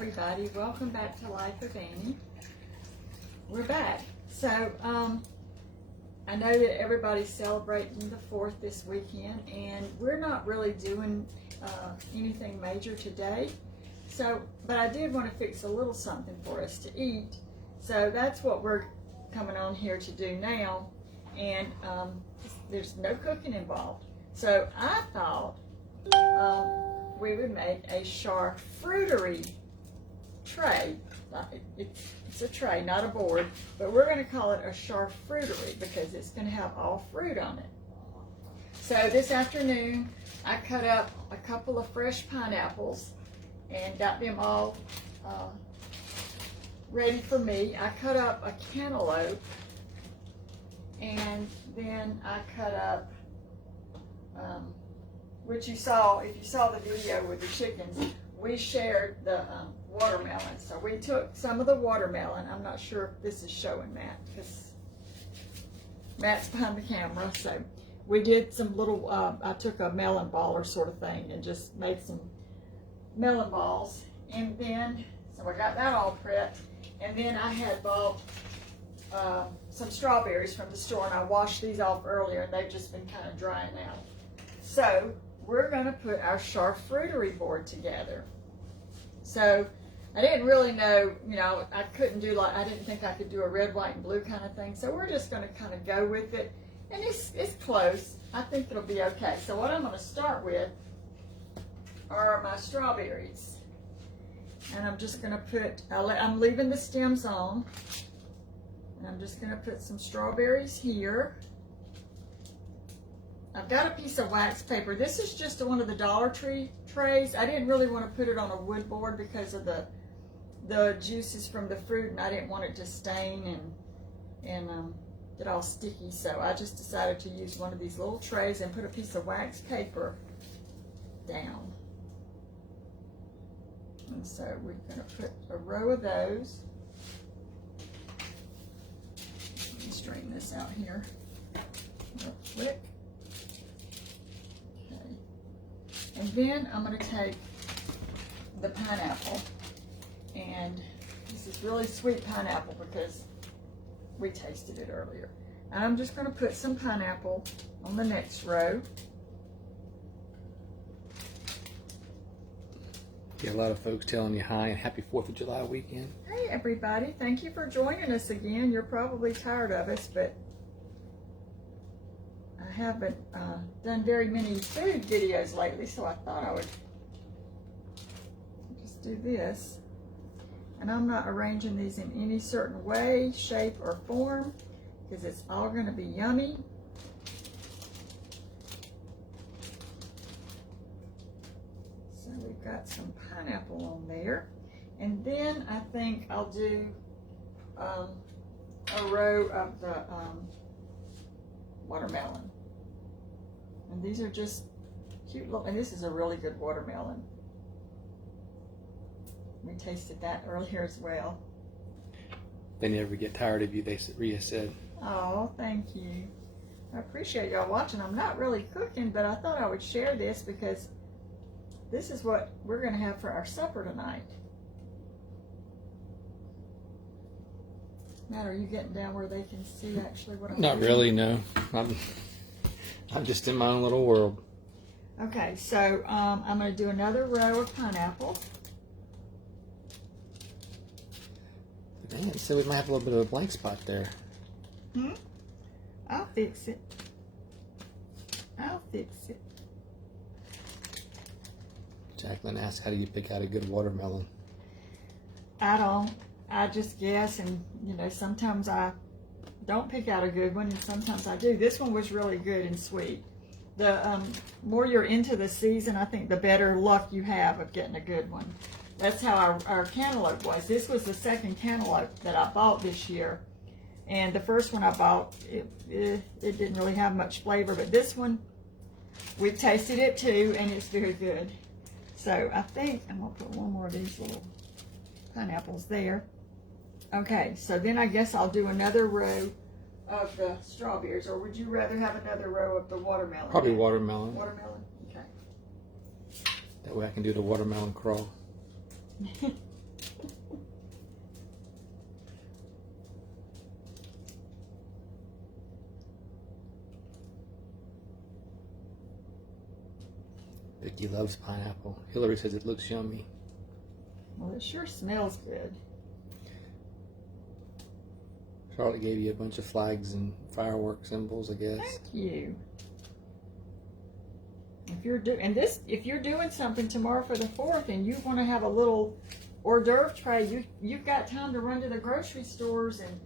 everybody. Welcome back to Life of Annie. We're back. So, I know that everybody's celebrating the 4th this weekend, and we're not really doing anything major today. So, but I did want to fix a little something for us to eat. So that's what we're coming on here to do now. And there's no cooking involved. So I thought we would make a charcuterie tray. It's a tray, not a board, but we're going to call it a charcuterie because it's going to have all fruit on it. So this afternoon, I cut up a couple of fresh pineapples and got them all ready for me. I cut up a cantaloupe, and then I cut up, which you saw, if you saw the video with the chickens, we shared the watermelon. So we took some of the watermelon. I'm not sure if this is showing Matt, because Matt's behind the camera. So we did some little, I took a melon baller sort of thing and just made some melon balls. And then, so I got that all prepped. And then I had bought some strawberries from the store, and I washed these off earlier, and they've just been kind of drying out. So we're going to put our charcuterie board together. So I didn't really know, I couldn't do I didn't think I could do a red, white, and blue kind of thing. So we're just going to kind of go with it. And it's close. I think it'll be okay. So what I'm going to start with are my strawberries. And I'm just going to put, I'm leaving the stems on. And I'm just going to put some strawberries here. I've got a piece of wax paper. This is just one of the Dollar Tree trays. I didn't really want to put it on a wood board because of the juices from the fruit, and I didn't want it to stain and get all sticky. So I just decided to use one of these little trays and put a piece of wax paper down. And so we're going to put a row of those. Let me straighten this out here real quick. Okay. And then I'm going to take the pineapple. And this is really sweet pineapple because we tasted it earlier. And I'm just going to put some pineapple on the next row. Get a lot of folks telling you hi and happy 4th of July weekend. Hey everybody, thank you for joining us again. You're probably tired of us, but I haven't done very many food videos lately, so I thought I would just do this. And I'm not arranging these in any certain way, shape, or form, because it's all going to be yummy. So we've got some pineapple on there. And then I think I'll do a row of the watermelon. And these are just cute little, and this is a really good watermelon. We tasted that earlier as well. They never get tired of you, Rhea said. Oh, thank you. I appreciate y'all watching. I'm not really cooking, but I thought I would share this because this is what we're going to have for our supper tonight. Matt, are you getting down where they can see actually what I'm doing? Not really, no. I'm just in my own little world. Okay, so I'm going to do another row of pineapple. Man, so we might have a little bit of a blank spot there. I'll fix it. I'll fix it. Jacqueline asked, how do you pick out a good watermelon? I don't. I just guess, and sometimes I don't pick out a good one, and sometimes I do. This one was really good and sweet. The more you're into the season, I think the better luck you have of getting a good one. That's how our cantaloupe was. This was the second cantaloupe that I bought this year. And the first one I bought, it didn't really have much flavor, but this one, we've tasted it too, and it's very good. So I think I'm going to put one more of these little pineapples there. Okay, so then I guess I'll do another row of the strawberries, or would you rather have another row of the watermelon? Probably watermelon. Watermelon, okay. That way I can do the watermelon crawl. Vicky loves pineapple. Hillary says it looks yummy. Well, it sure smells good. Charlotte gave you a bunch of flags and firework symbols, I guess. Thank you. If you're doing something tomorrow for the 4th and you want to have a little hors d'oeuvre tray, you've got time to run to the grocery stores and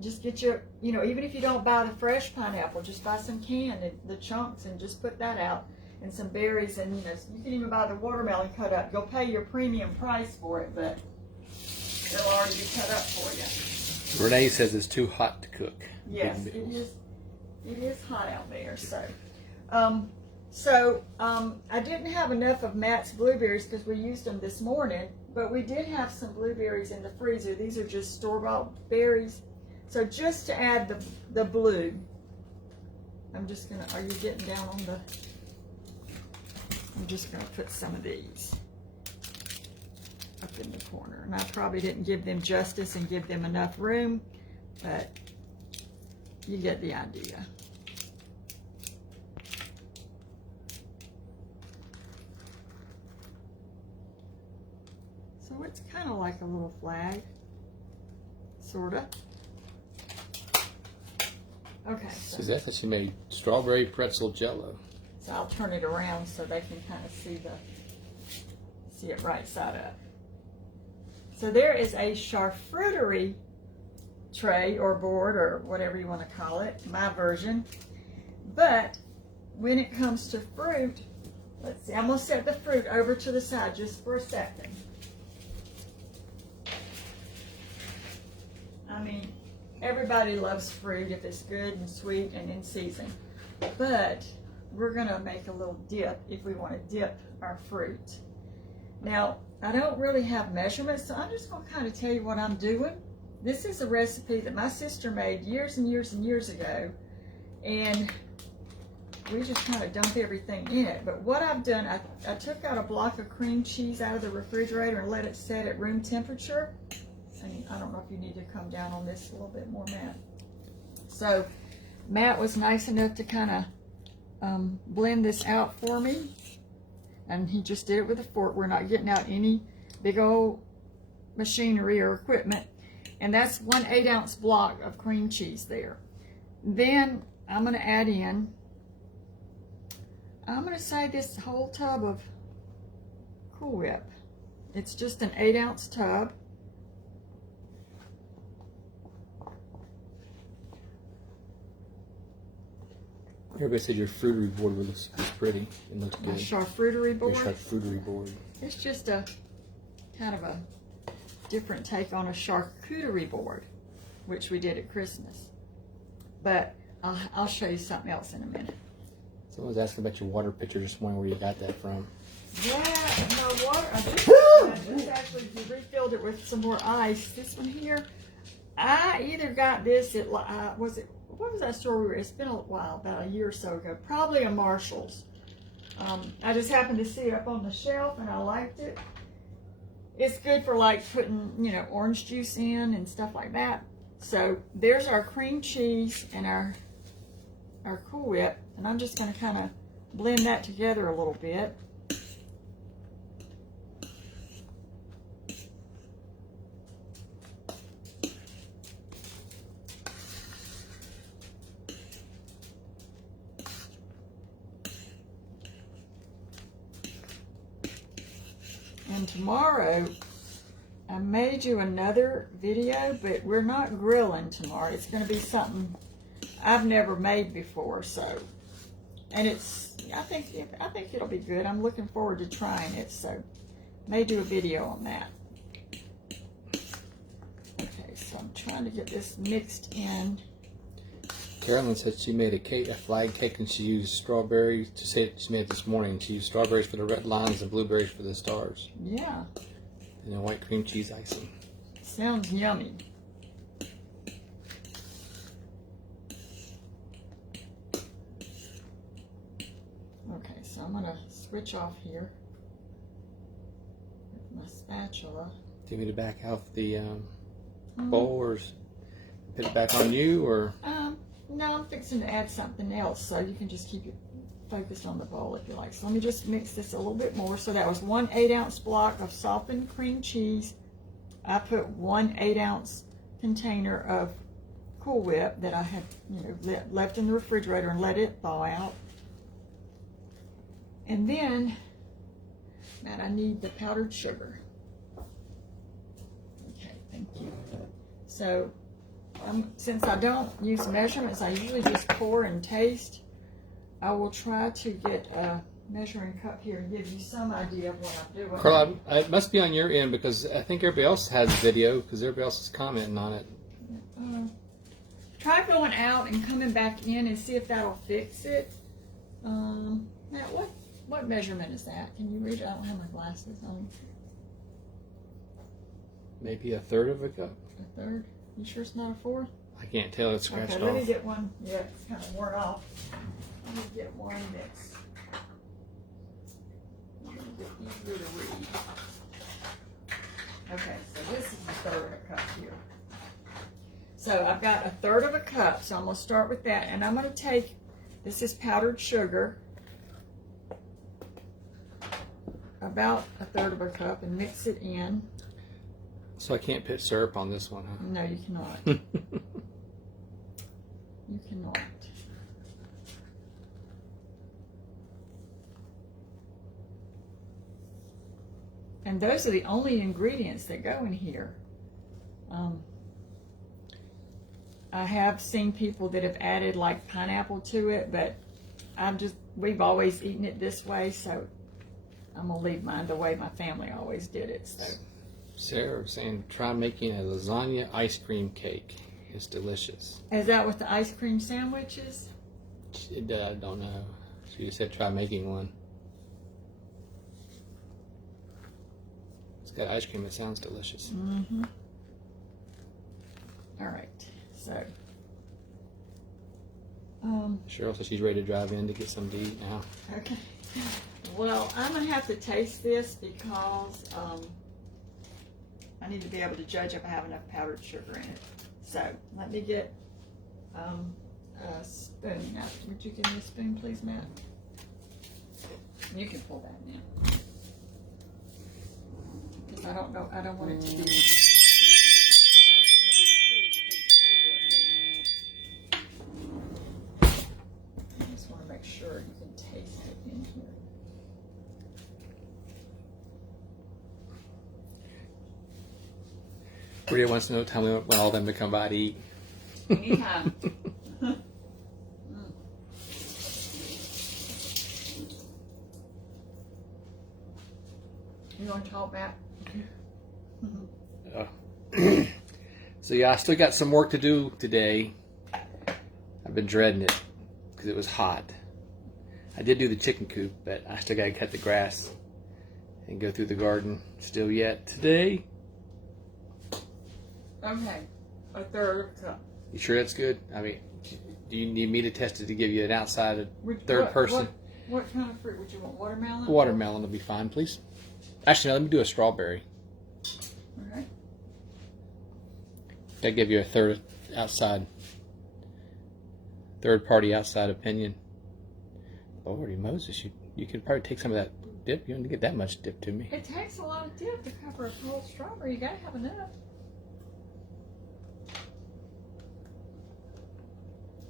just get your, even if you don't buy the fresh pineapple, just buy some canned and the chunks and just put that out, and some berries, and you can even buy the watermelon cut up. You'll pay your premium price for it, but it'll already be cut up for you. Renee says it's too hot to cook. Yes, Big it meals. is hot out there. I didn't have enough of Matt's blueberries because we used them this morning, but we did have some blueberries in the freezer. These are just store-bought berries. So just to add the blue, I'm just gonna, are you getting down on the, I'm just gonna put some of these up in the corner. And I probably didn't give them justice and give them enough room, but you get the idea. So it's kind of like a little flag, sort of. Okay. Suzette said she made strawberry pretzel jello. So I'll turn it around so they can kind of see it right side up. So there is a charcuterie tray or board or whatever you want to call it, my version. But when it comes to fruit, let's see, I'm going to set the fruit over to the side just for a second. I mean, everybody loves fruit if it's good and sweet and in season. But we're going to make a little dip if we want to dip our fruit. Now, I don't really have measurements, so I'm just going to kind of tell you what I'm doing. This is a recipe that my sister made years and years and years ago, and we just kind of dump everything in it. But what I've done, I took out a block of cream cheese out of the refrigerator and let it set at room temperature. And I don't know if you need to come down on this a little bit more, Matt. So Matt was nice enough to kind of blend this out for me. And he just did it with a fork. We're not getting out any big old machinery or equipment. And that's 1 8-ounce block of cream cheese there. Then I'm going to add in, I'm going to say this whole tub of Cool Whip. It's just an 8-ounce tub. Everybody said your fruitery board was pretty. It looks My good. charcuterie board. Your charcuterie board. It's just a kind of a different take on a charcuterie board, which we did at Christmas. But I'll show you something else in a minute. Someone was asking about your water pitcher, just wondering where you got that from. Yeah, my water, I just actually refilled it with some more ice. This one here, I either got this at, what was that store we were at? It's been a while, about a year or so ago. Probably a Marshall's. I just happened to see it up on the shelf and I liked it. It's good for like putting, orange juice in and stuff like that. So there's our cream cheese and our Cool Whip. And I'm just going to kind of blend that together a little bit. And tomorrow, I may do another video, but we're not grilling tomorrow. It's going to be something I've never made before, so, and I think it'll be good. I'm looking forward to trying it, so may do a video on that. Okay, so I'm trying to get this mixed in. Carolyn said she made a flag cake, and she used strawberries. She made it this morning. She used strawberries for the red lines and blueberries for the stars. Yeah. And a white cream cheese icing. Sounds yummy. Okay, so I'm going to switch off here with my spatula. Do you want me to back out the bowl, or put it back on you, or? No, I'm fixing to add something else, so you can just keep your focus on the bowl if you like. So let me just mix this a little bit more. So that was 1 8-ounce block of softened cream cheese. I put 1 8-ounce container of Cool Whip that I had, left in the refrigerator and let it thaw out. And then, Matt, I need the powdered sugar. Okay, thank you. So, since I don't use measurements, I usually just pour and taste. I will try to get a measuring cup here and give you some idea of what I'm doing. Carla, it must be on your end because I think everybody else has video because everybody else is commenting on it. Try going out and coming back in and see if that'll fix it. Matt, what measurement is that? Can you read it? I don't have my glasses on. Maybe 1/3 of a cup. 1/3? You sure it's not 1/4? I can't tell. It's scratched Okay, off. let me get one. Yeah, it's kind of worn off. Let me get one that's a little bit easier to read. Okay, so this is 1/3 of a cup here. So I've got 1/3 of a cup, so I'm going to start with that. And I'm going to take, this is powdered sugar, about 1/3 of a cup, and mix it in. So I can't put syrup on this one, huh? No, you cannot. You cannot. And those are the only ingredients that go in here. I have seen people that have added like pineapple to it, but we've always eaten it this way, so I'm gonna leave mine the way my family always did it. So Sarah was saying try making a lasagna ice cream cake. It's delicious. is that with the ice cream sandwiches? I don't know. She said try making one. It's got ice cream. It sounds delicious. Mm-hmm. All right. So, Cheryl says she's ready to drive in to get some to eat now. okay. Well, I'm gonna have to taste this because I need to be able to judge if I have enough powdered sugar in it. So let me get a spoon. Now, would you give me a spoon, please, Matt? You can pull that now. Because I don't know. I don't want it to be. Sure you can taste it in here. Maria wants to know tell me when all of them to come by to eat. Anytime. You want to talk about? So yeah, I still got some work to do today. I've been dreading it because it was hot. I did do the chicken coop, but I still got to cut the grass and go through the garden still yet today. Okay, 1/3 cup. You sure that's good? I mean, do you need me to test it to give you an outside third person? What kind of fruit would you want? Watermelon? Watermelon will be fine, please. Actually, no, let me do a strawberry. All right. That give you a third party outside opinion. Lordy Moses, you could probably take some of that dip. You don't get that much dip to me. It takes a lot of dip to cover a whole strawberry. You gotta have enough.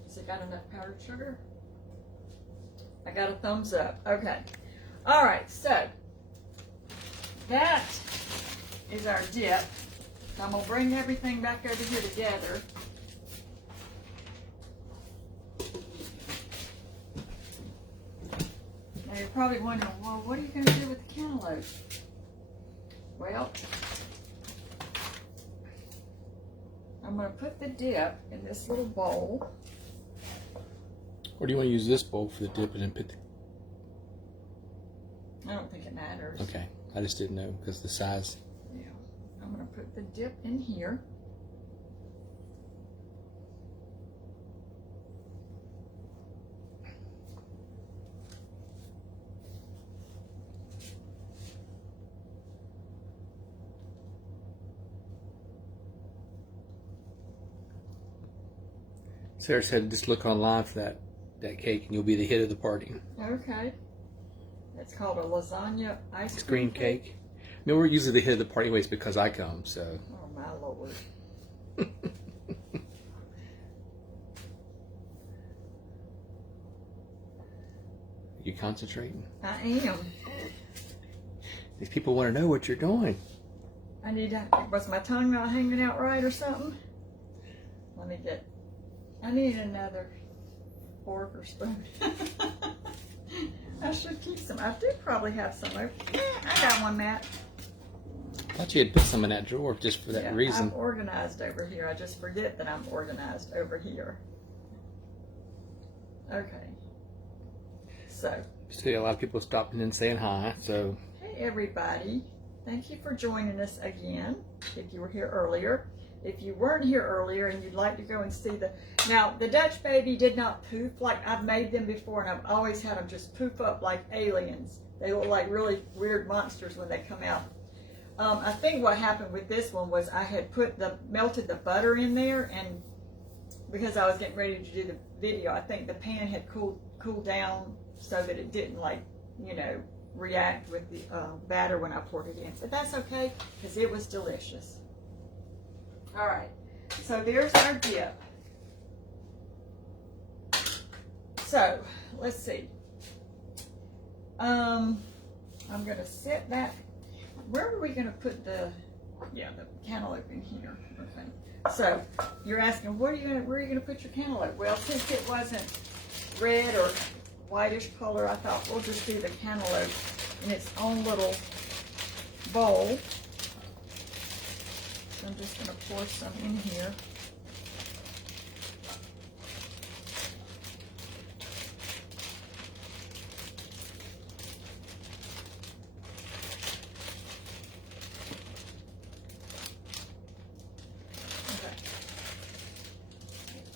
Has it got enough powdered sugar? I got a thumbs up. Okay. All right, so that is our dip. So I'm gonna bring everything back over here together. Now you're probably wondering, well, what are you going to do with the cantaloupe? Well, I'm going to put the dip in this little bowl. Or do you want to use this bowl for the dip and then put the... I don't think it matters. Okay, I just didn't know because of the size. Yeah, I'm going to put the dip in here. Sarah said just look online for that that cake, and you'll be the hit of the party. Okay. It's called a lasagna ice Cream cake. I mean, we're usually the hit of the party anyways because I come, so. Oh, my Lord. You concentrating? I am. These people want to know what you're doing. Was my tongue not hanging out right or something? I need another fork or spoon. I should keep some. I do probably have some over. I got one, Matt. I thought you had put some in that drawer just for that Yeah, reason. I'm organized over here. I just forget that I'm organized over here. Okay. So. Still a lot of people stopping and saying hi, so. Hey, everybody. Thank you for joining us again, if you were here earlier. If you weren't here earlier and you'd like to go and see now the Dutch baby did not poof like I've made them before, and I've always had them just poof up like aliens. They look like really weird monsters when they come out. I think what happened with this one was I had melted the butter in there, and because I was getting ready to do the video, I think the pan had cooled down so that it didn't react with the batter when I poured it in. But that's okay, because it was delicious. All right, so there's our dip. So, let's see. I'm going to set that. Where are we going to put the cantaloupe in here? Okay. So, you're asking, where are you going to put your cantaloupe? Well, since it wasn't red or whitish color, I thought we'll just do the cantaloupe in its own little bowl. So I'm just going to pour some in here. Okay.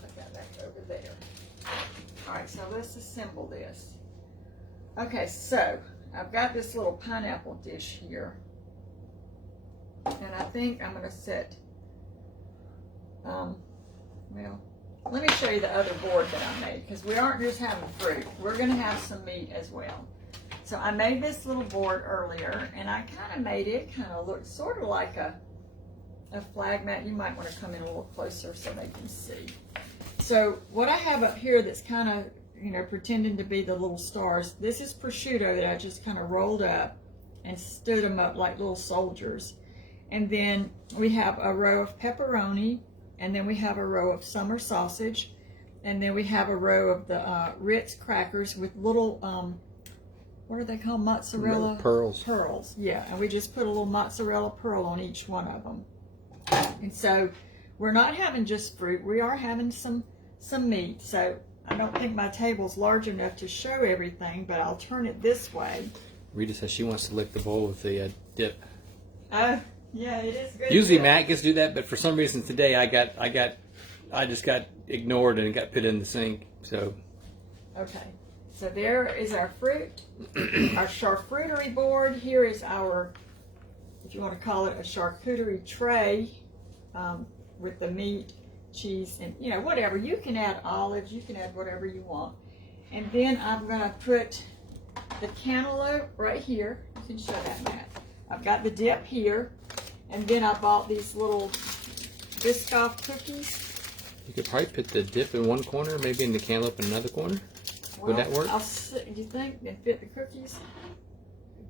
Put that back over there. All right, so let's assemble this. Okay, so I've got this little pineapple dish here. And I think I'm going to set, well, let me show you the other board that I made, because we aren't just having fruit. We're going to have some meat as well. So I made this little board earlier, and I kind of made it kind of look sort of like a flag mat. You might want to come in a little closer so they can see. So what I have up here that's kind of, pretending to be the little stars, this is prosciutto that I just kind of rolled up and stood them up like little soldiers. And then we have a row of pepperoni, and then we have a row of summer sausage, and then we have a row of the Ritz crackers with little, what are they called, mozzarella? Pearls. Pearls, yeah, and we just put a little mozzarella pearl on each one of them. And so we're not having just fruit, we are having some meat. So I don't think my table's large enough to show everything, but I'll turn it this way. Rita says she wants to lick the bowl with the dip. Yeah, it is good. Usually Matt gets to do that, but for some reason today I just got ignored and it got put in the sink. So okay, so there is our fruit, our charcuterie board. Here is our, if you want to call it a charcuterie tray, with the meat, cheese, and whatever. You can add olives, you can add whatever you want. And then I'm going to put the cantaloupe right here. You can show that, Matt. I've got the dip here. And then I bought these little Biscoff cookies. You could probably put the dip in one corner, maybe in the cantaloupe in another corner. Would that work? Do you think? And fit the cookies?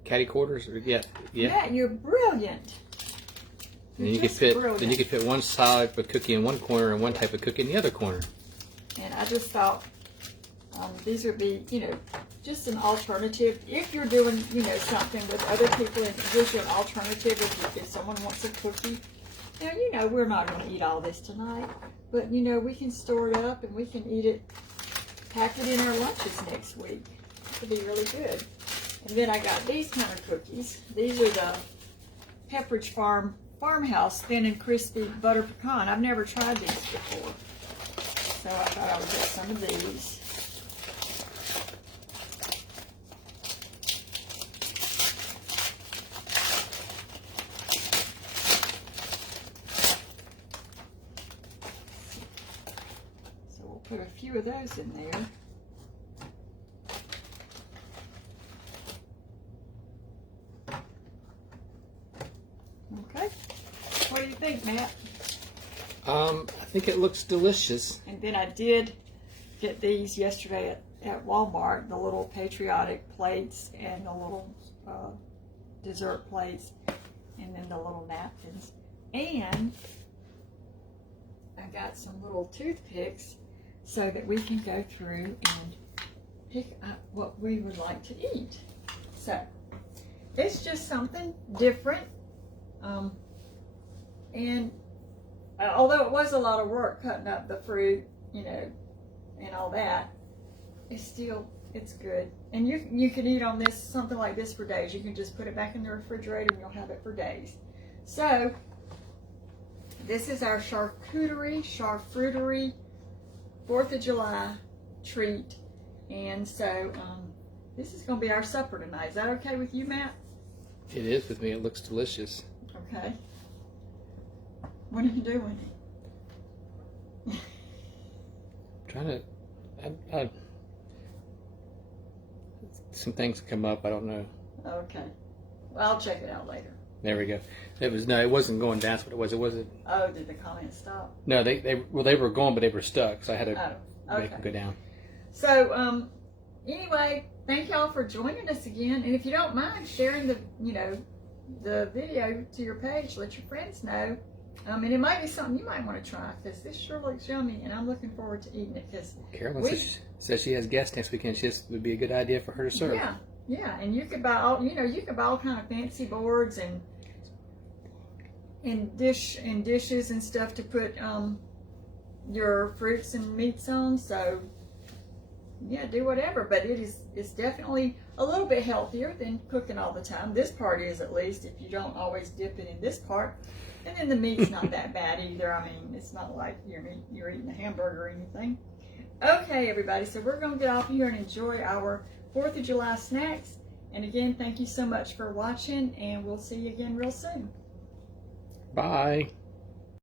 Catty quarters? Yeah. Matt, you're brilliant. And you could fit one type of cookie in one corner and one type of cookie in the other corner. And I just thought these would be, just an alternative. If you're doing, something with other people, and it gives you an alternative if someone wants a cookie. Now, we're not going to eat all this tonight, but, we can store it up and we can eat it, pack it in our lunches next week. It'll be really good. And then I got these kind of cookies. These are the Pepperidge Farmhouse Thin and Crispy Butter Pecan. I've never tried these before, so I thought I would get some of these. So we'll put a few of those in there. Okay. What do you think, Matt? I think it looks delicious. And then I did get these yesterday at Walmart, the little patriotic plates and the little dessert plates, and then the little napkins. And I got some little toothpicks so that we can go through and pick up what we would like to eat. So it's just something different. And although it was a lot of work cutting up the fruit, you know, and all that, it's good. And you can eat on this, something like this, for days. You can just put it back in the refrigerator and you'll have it for days. So this is our charcuterie 4th of July treat. And so this is going to be our supper tonight. Is that okay with you, Matt? It is with me. It looks delicious. Okay. What are you doing? Trying to, some things come up. I don't know. Okay. Well, I'll check it out later. There we go. It wasn't going. That's what it was. It wasn't. Oh, did the comments stop? No, they were going, but they were stuck. So I had to make them go down. So anyway, thank y'all for joining us again. And if you don't mind sharing the video to your page, let your friends know. And it might be something you might want to try, because this sure looks yummy, and I'm looking forward to eating it. Because Carolyn says she has guests next weekend. This would be a good idea for her to serve. Yeah, and you could buy all all kind of fancy boards and dishes and stuff to put your fruits and meats on. So yeah, do whatever. But it's definitely a little bit healthier than cooking all the time. This part is, at least, if you don't always dip it in this part. And then the meat's not that bad either. I mean, it's not like you're eating a hamburger or anything. Okay, everybody, so we're going to get off here and enjoy our 4th of July snacks. And again, thank you so much for watching, and we'll see you again real soon. Bye.